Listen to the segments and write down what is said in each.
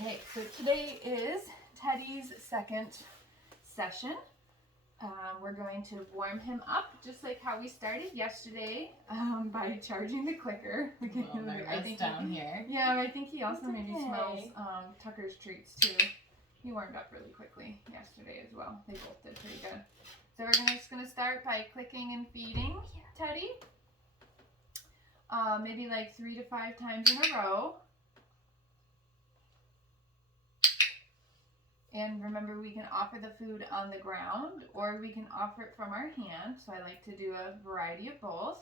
Okay, so today is Teddy's second session. We're going to warm him up just like how we started yesterday by charging the clicker. I think down here. Yeah, I think he also maybe smells Tucker's treats too. He warmed up really quickly yesterday as well. They both did pretty good. So we're just going to start by clicking and feeding Teddy. Maybe like 3 to 5 times in a row. And remember, we can offer the food on the ground or we can offer it from our hand. So I like to do a variety of both.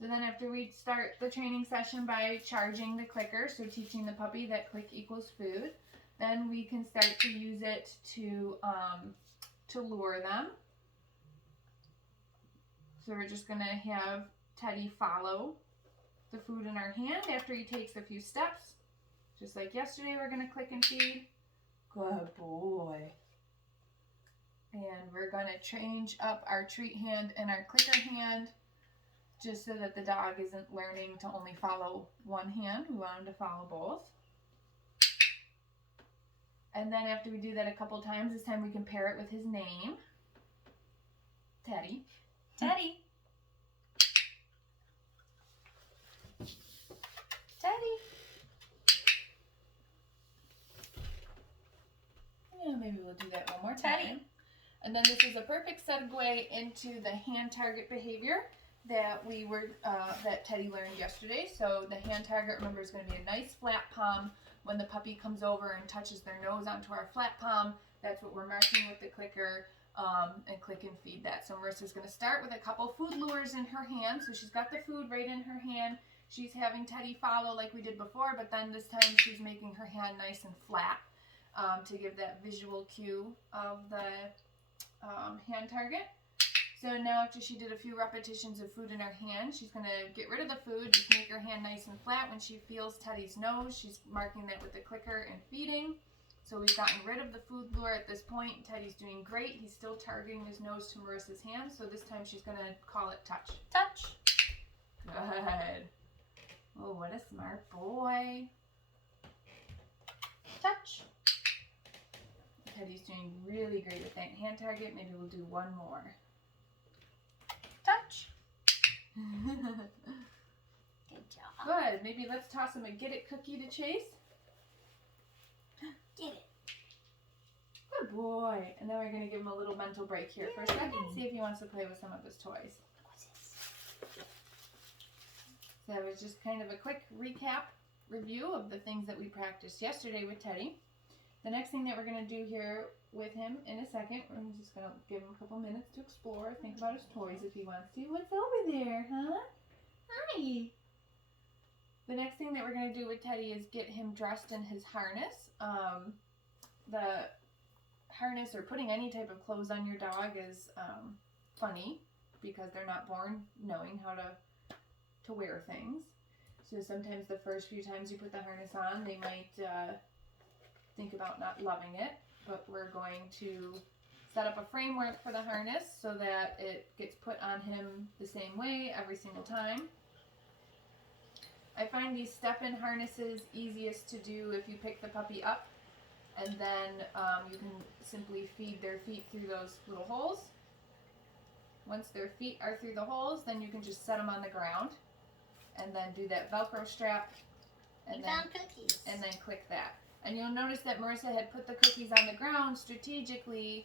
So then after we start the training session by charging the clicker, so teaching the puppy that click equals food, then we can start to use it to lure them. So we're just going to have Teddy follow the food in our hand after he takes a few steps. Just like yesterday, we're going to click and feed. Good boy. And we're going to change up our treat hand and our clicker hand just so that the dog isn't learning to only follow one hand. We want him to follow both. And then after we do that a couple times, this time we can pair it with his name. Teddy. Teddy. Teddy. Yeah, maybe we'll do that one more Teddy. time. And then this is a perfect segue into the hand target behavior that that Teddy learned yesterday. So the hand target, remember, is going to be a nice flat palm. When the puppy comes over and touches their nose onto our flat palm, that's what we're marking with the clicker, and click and feed that. So Marissa's going to start with a couple food lures in her hand. So she's got the food right in her hand. She's having Teddy follow like we did before, but then this time she's making her hand nice and flat to give that visual cue of the hand target. So now after she did a few repetitions of food in her hand, she's going to get rid of the food, just make her hand nice and flat. When she feels Teddy's nose, she's marking that with the clicker and feeding. So we've gotten rid of the food lure at this point. Teddy's doing great. He's still targeting his nose to Marissa's hand. So this time she's going to call it touch. Touch. Good. Oh, what a smart boy. Touch. Teddy's doing really great with that hand target. Maybe we'll do one more. Touch. Good job. Good. Maybe let's toss him a get it cookie to chase. Get it. Good boy. And then we're going to give him a little mental break here for a second. See if he wants to play with some of his toys. What's this? So it was just kind of a quick recap review of the things that we practiced yesterday with Teddy. The next thing that we're going to do here with him in a second, I'm just going to give him a couple minutes to explore, think about his toys if he wants to. What's over there, huh? Hi. The next thing that we're going to do with Teddy is get him dressed in his harness. The harness or putting any type of clothes on your dog is funny because they're not born knowing how to wear things. So sometimes the first few times you put the harness on, they might think about not loving it, but we're going to set up a framework for the harness so that it gets put on him the same way every single time. I find these step-in harnesses easiest to do if you pick the puppy up and then you can simply feed their feet through those little holes. Once their feet are through the holes, then you can just set them on the ground and then do that Velcro strap and then click that. And you'll notice that Marissa had put the cookies on the ground strategically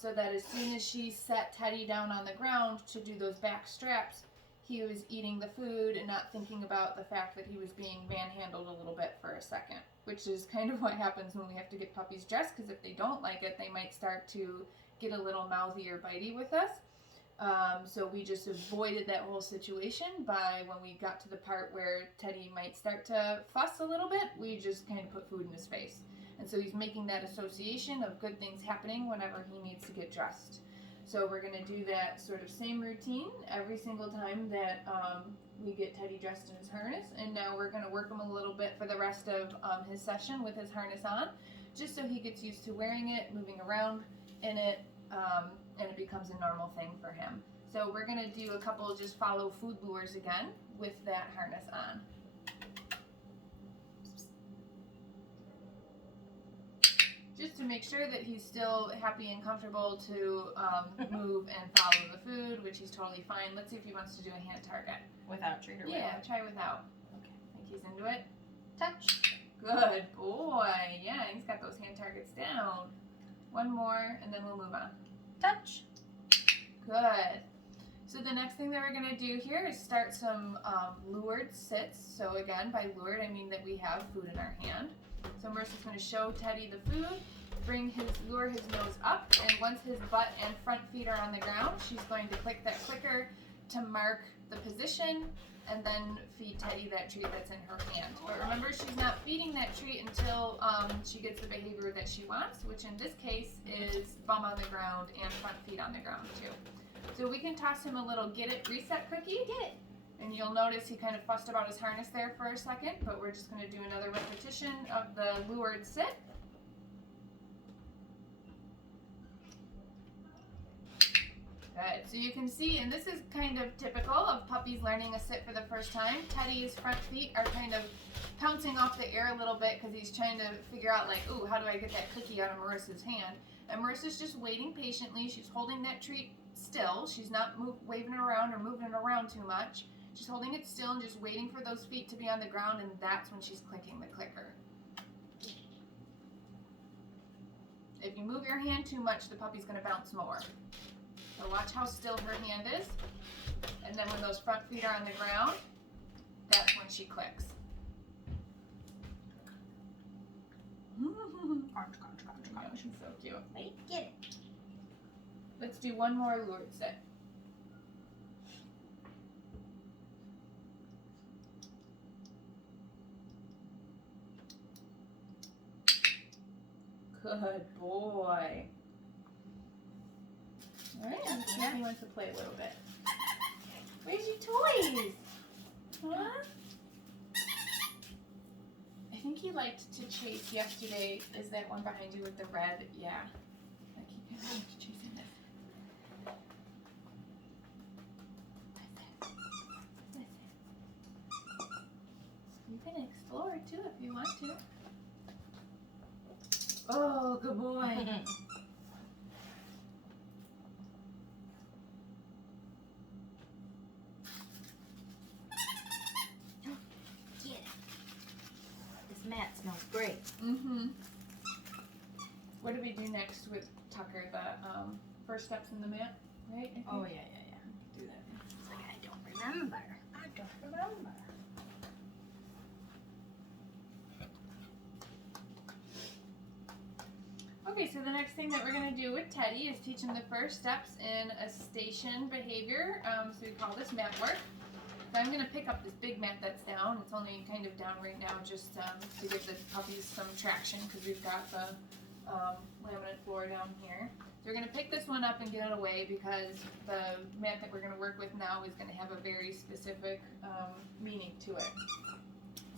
so that as soon as she set Teddy down on the ground to do those back straps, he was eating the food and not thinking about the fact that he was being manhandled a little bit for a second, which is kind of what happens when we have to get puppies dressed, because if they don't like it, they might start to get a little mouthy or bitey with us. So we just avoided that whole situation by when we got to the part where Teddy might start to fuss a little bit, we just kind of put food in his face. And so he's making that association of good things happening whenever he needs to get dressed. So we're going to do that sort of same routine every single time that we get Teddy dressed in his harness. And now we're going to work him a little bit for the rest of his session with his harness on, just so he gets used to wearing it, moving around in it, and it becomes a normal thing for him. So we're gonna do a couple just follow food lures again with that harness on. Just to make sure that he's still happy and comfortable to move and follow the food, which he's totally fine. Let's see if he wants to do a hand target. Without treat or Yeah, try without. Okay. Think he's into it? Touch. Good boy. Yeah, he's got those hand targets down. One more, and then we'll move on. Touch. Good. So the next thing that we're going to do here is start some lured sits. So again, by lured, I mean that we have food in our hand. So Marissa's going to show Teddy the food, lure his nose up, and once his butt and front feet are on the ground, she's going to click that clicker to mark the position and then feed Teddy that treat that's in her hand. But remember, she's not feeding that treat until she gets the behavior that she wants, which in this case is bum on the ground and front feet on the ground too. So we can toss him a little get it reset cookie. Get it. And you'll notice he kind of fussed about his harness there for a second, but we're just going to do another repetition of the lured sit. Good. So you can see, and this is kind of typical of puppies learning a sit for the first time. Teddy's front feet are kind of pouncing off the air a little bit because he's trying to figure out, like, ooh, how do I get that cookie out of Marissa's hand? And Marissa's just waiting patiently. She's holding that treat still. She's not waving it around or moving it around too much. She's holding it still and just waiting for those feet to be on the ground, and that's when she's clicking the clicker. If you move your hand too much, the puppy's going to bounce more. So watch how still her hand is. And then when those front feet are on the ground, that's when she clicks. Crunch, crunch, crunch, Yeah, crunch. she's so cute. Wait, get it. Let's do one more lured sit. Good boy. All right, now he wants to play a little bit. Where's your toys? Huh? I think he liked to chase yesterday. Is that one behind you with the red? Yeah. Like he kind of liked chasing this. You can explore too if you want to. Oh, good boy. Get it. This mat smells great. Mm-hmm. What do we do next with Tucker? The first steps in the mat, right? I think? Oh, yeah. Do that. It's like, I don't remember. Okay, so the next thing that we're going to do with Teddy is teach him the first steps in a station behavior. So we call this mat work. So I'm going to pick up this big mat that's down. It's only kind of down right now just to give the puppies some traction because we've got the laminate floor down here. So we're going to pick this one up and get it away because the mat that we're going to work with now is going to have a very specific meaning to it.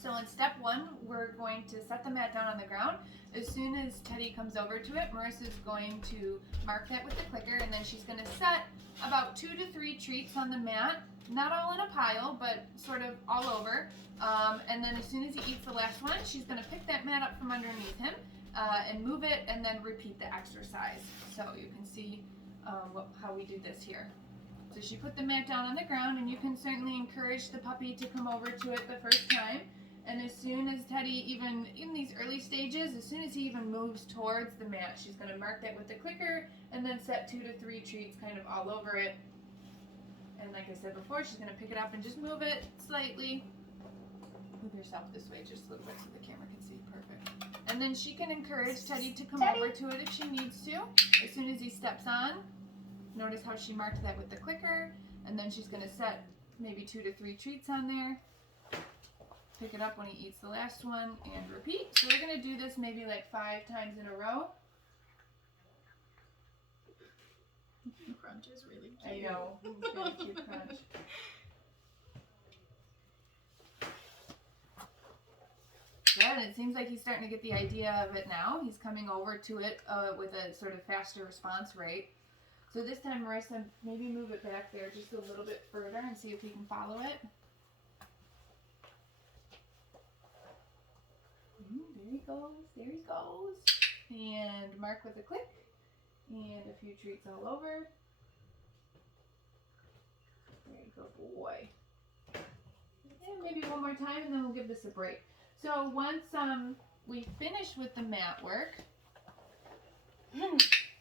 So in step one, we're going to set the mat down on the ground. As soon as Teddy comes over to it, Marissa's going to mark that with the clicker, and then she's going to set about 2 to 3 treats on the mat, not all in a pile, but sort of all over. And then as soon as he eats the last one, she's going to pick that mat up from underneath him and move it, and then repeat the exercise. So you can see how we do this here. So she put the mat down on the ground, and you can certainly encourage the puppy to come over to it the first time. And as soon as Teddy, even in these early stages, as soon as he even moves towards the mat, she's going to mark that with the clicker and then set 2 to 3 treats kind of all over it. And like I said before, she's going to pick it up and just move it slightly. Move yourself this way just a little bit so the camera can see. Perfect. And then she can encourage Teddy to come over to it if she needs to. As soon as he steps on, notice how she marked that with the clicker. And then she's going to set maybe 2 to 3 treats on there. Pick it up when he eats the last one and repeat. So we're going to do this maybe like 5 times in a row. Crunch is really cute. I know. It's really cute crunch. Good. It seems like he's starting to get the idea of it now. He's coming over to it with a sort of faster response rate. So this time, Marissa, maybe move it back there just a little bit further and see if we can follow it. There he goes, there he goes. And mark with a click. And a few treats all over. There you go, boy. And maybe one more time and then we'll give this a break. So once we finish with the mat work,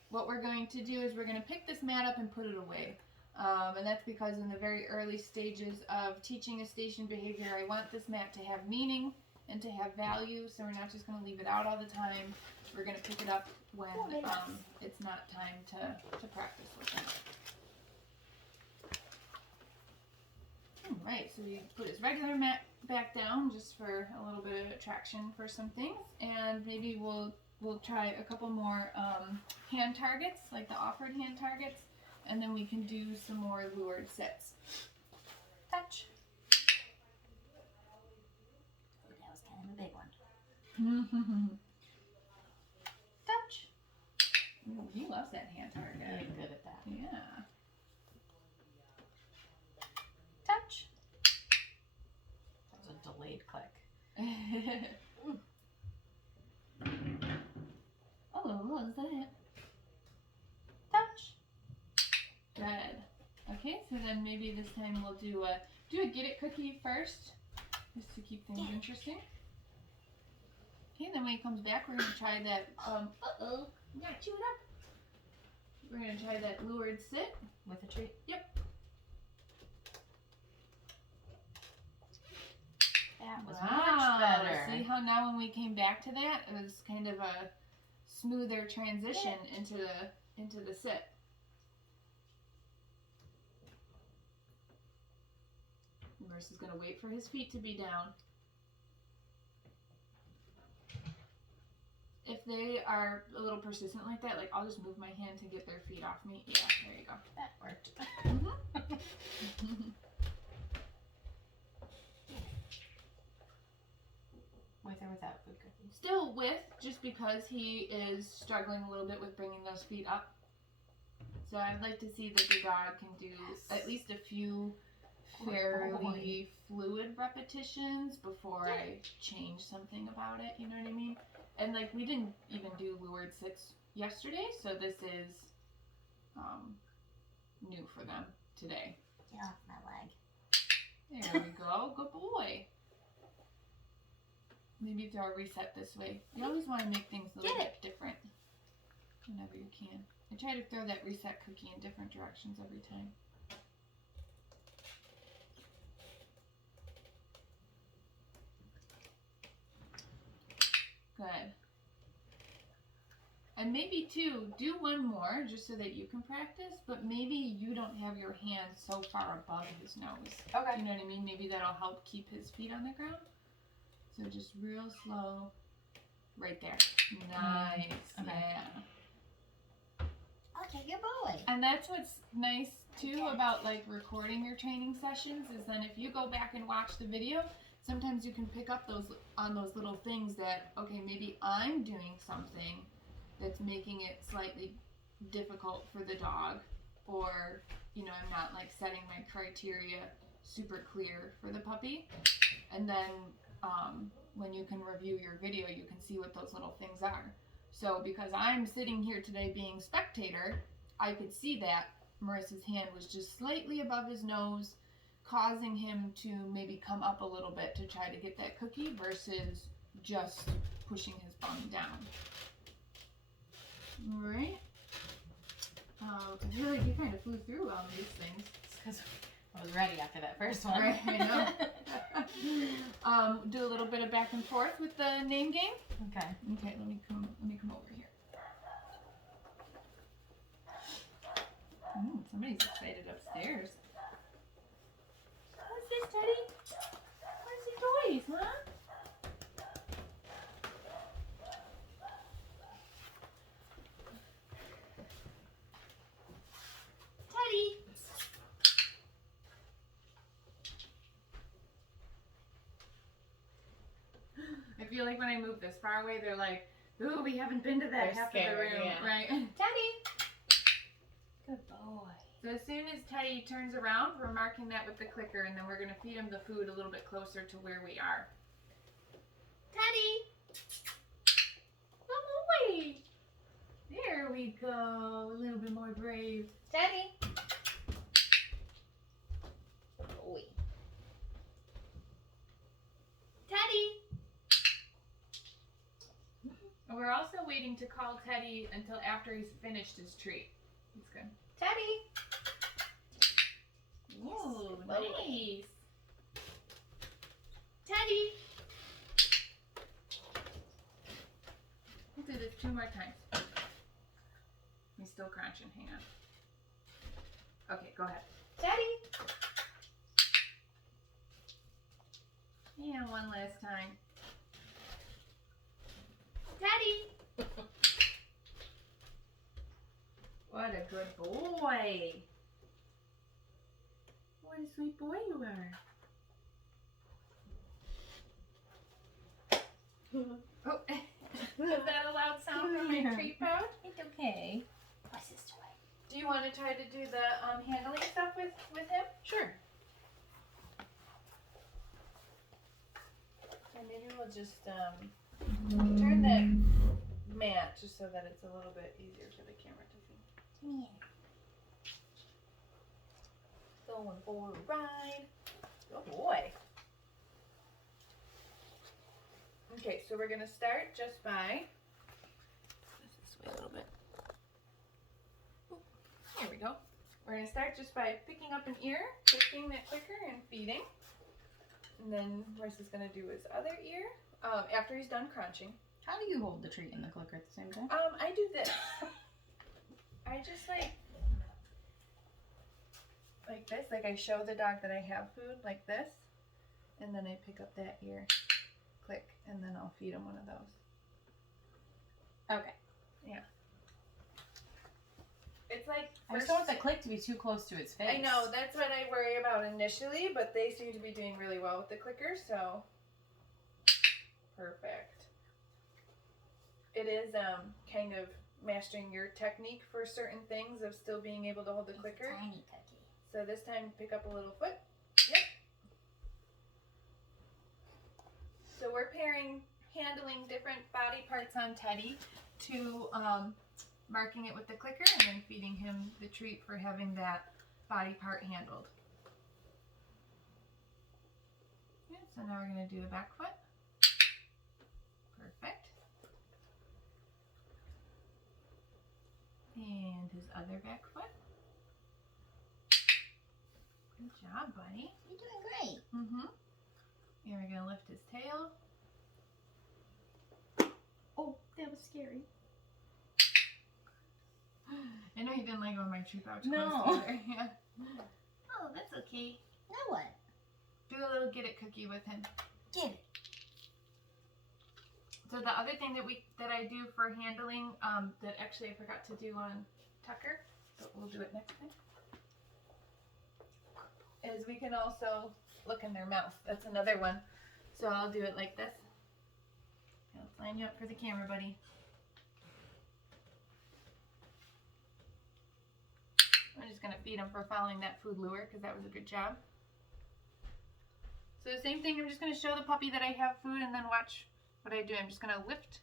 what we're going to do is we're going to pick this mat up and put it away. And that's because in the very early stages of teaching a station behavior, I want this mat to have meaning and to have value, so we're not just going to leave it out all the time. We're going to pick it up when it's not time to practice with it. Alright, so we put his regular mat back down just for a little bit of attraction for some things, and maybe we'll try a couple more hand targets, like the offered hand targets, and then we can do some more lured sits. Touch. That was kind of a big one. Touch. Ooh, he loves that hand target. You're good at that. Yeah. Touch. That was a delayed click. Oh, what was that? Touch. Good. Okay, so then maybe this time we'll do a get it cookie first, just to keep things interesting. Okay, then when he comes back, we're gonna try that. Uh-oh, you gotta chew it up. We're gonna try that lured sit With a treat? Yep. That was Wow. much better. See how now when we came back to that, it was kind of a smoother transition into the sit. Marissa's gonna wait for his feet to be down. If they are a little persistent like that, like I'll just move my hand to get their feet off me. Yeah, there you go. That worked. With or without food cookies? Still with, just because he is struggling a little bit with bringing those feet up. So I'd like to see that the dog can do at least a few fairly fluid repetitions before I change something about it, you know what I mean? And like we didn't even do lured sits yesterday, so this is new for them today. Get off my leg. There we go, good boy. Maybe throw a reset this way. You always want to make things a little bit different whenever you can. I try to throw that reset cookie in different directions every time. Good. And maybe too, do one more just so that you can practice, but maybe you don't have your hand so far above his nose. Okay. You know what I mean? Maybe that'll help keep his feet on the ground. So just real slow. Right there. Nice. Okay. Yeah. Okay, good boy. And that's what's nice too about like recording your training sessions is then if you go back and watch the video, sometimes you can pick up those little things that, okay, maybe I'm doing something that's making it slightly difficult for the dog, or, you know, I'm not like setting my criteria super clear for the puppy. And then when you can review your video, you can see what those little things are. So because I'm sitting here today being spectator, I could see that Marissa's hand was just slightly above his nose, causing him to maybe come up a little bit to try to get that cookie versus just pushing his bum down. All right. I feel like you kind of flew through all these things. Because I was ready after that first one. Right, I know. Do a little bit of back and forth with the name game. Okay. Okay, let me come over here. Somebody's excited upstairs. What's this, Teddy? Where's the toys, huh? Teddy! I feel like when I move this far away, they're like, ooh, we haven't been to that They're half scared, of the room. yeah. Right. Teddy! Good So as soon as Teddy turns around, we're marking that with the clicker, and then we're gonna feed him the food a little bit closer to where we are. Teddy! Come away! There we go. A little bit more brave. Teddy! Boy. Teddy! And we're also waiting to call Teddy until after he's finished his treat. He's good. Teddy! Ooh, nice. Teddy! We'll do this 2 more times. He's still crunching. Hang on. Okay, go ahead. Teddy! And one last time. Teddy! What a good boy. What a sweet boy you are. Oh, is that a loud sound from my treat pouch? It's okay. My sister. Do you want to try to do the handling stuff with him? Sure. And maybe we'll just turn that mat just so that it's a little bit easier for the camera to see. Yeah. Going for a ride. Good boy. Okay, so we're gonna start just by this way a little bit. There we go. We're gonna start just by picking up an ear, clicking that clicker, and feeding. And then Royce is gonna do his other ear after he's done crunching. How do you hold the treat and the clicker at the same time? I do this. I just like this. Like I show the dog that I have food like this, and then I pick up that ear, click, and then I'll feed him one of those. Okay. Yeah. It's like I just don't want the click to be too close to its face. I know, that's what I worry about initially, but they seem to be doing really well with the clicker, so perfect. It is kind of mastering your technique for certain things of still being able to hold the clicker. It's a tiny cookie. So this time pick up a little foot. Yep. So we're pairing handling different body parts on Teddy to marking it with the clicker and then feeding him the treat for having that body part handled. Yeah, so now we're going to do the back foot. Perfect. And his other back foot. Good job, buddy. You're doing great. Mm-hmm. And we're going to lift his tail. Oh, that was scary. I know you didn't like when my treat pouch No. closed either. Yeah. Oh, that's okay. Now what? Do a little get it cookie with him. Get it. So the other thing that I do for handling, that actually I forgot to do on Tucker, but we'll do it next time, is we can also look in their mouth. That's another one. So I'll do it like this. I'll line you up for the camera, buddy. I'm just going to feed him for following that food lure because that was a good job. So the same thing, I'm just going to show the puppy that I have food and then watch what I do. I'm just going to lift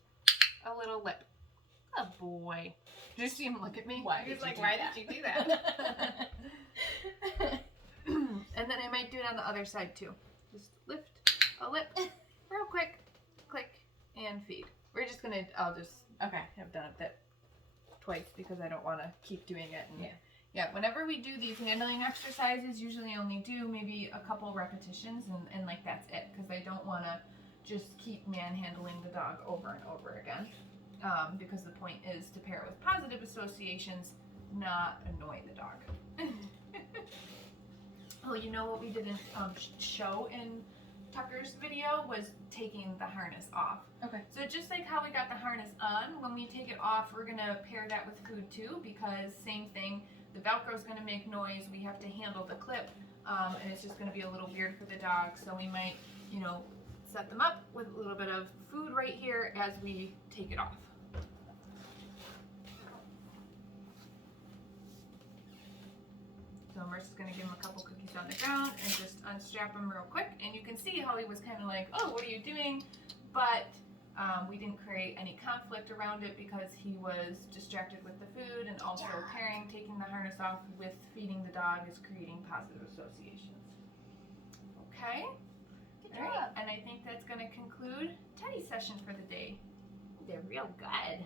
a little lip. Good boy. Did you see him look at me? Why He's did you like, do why that?" did you do that? And then I might do it on the other side too. Just lift a lip real quick, click, and feed. We're just going to, I'll just Okay. have done it twice because I don't want to keep doing it. And Yeah. Yeah, whenever we do these handling exercises, usually only do maybe a couple repetitions and like that's it, because I don't want to just keep manhandling the dog over and over again, because the point is to pair it with positive associations, not annoy the dog. Oh, you know what we didn't show in Tucker's video was taking the harness off. Okay. So just like how we got the harness on, when we take it off, we're gonna pair that with food too, because same thing, the Velcro is gonna make noise, we have to handle the clip, and it's just gonna be a little weird for the dog, so we might, you know, set them up with a little bit of food right here as we take it off. So Marissa's gonna give him a couple cookies on the ground and just unstrap him real quick. And you can see how he was kind of like, oh, what are you doing? But we didn't create any conflict around it because he was distracted with the food, and also pairing taking the harness off with feeding the dog is creating positive associations. Okay? Good All right, job. and I think that's going to conclude Teddy's session for the day. They're real good.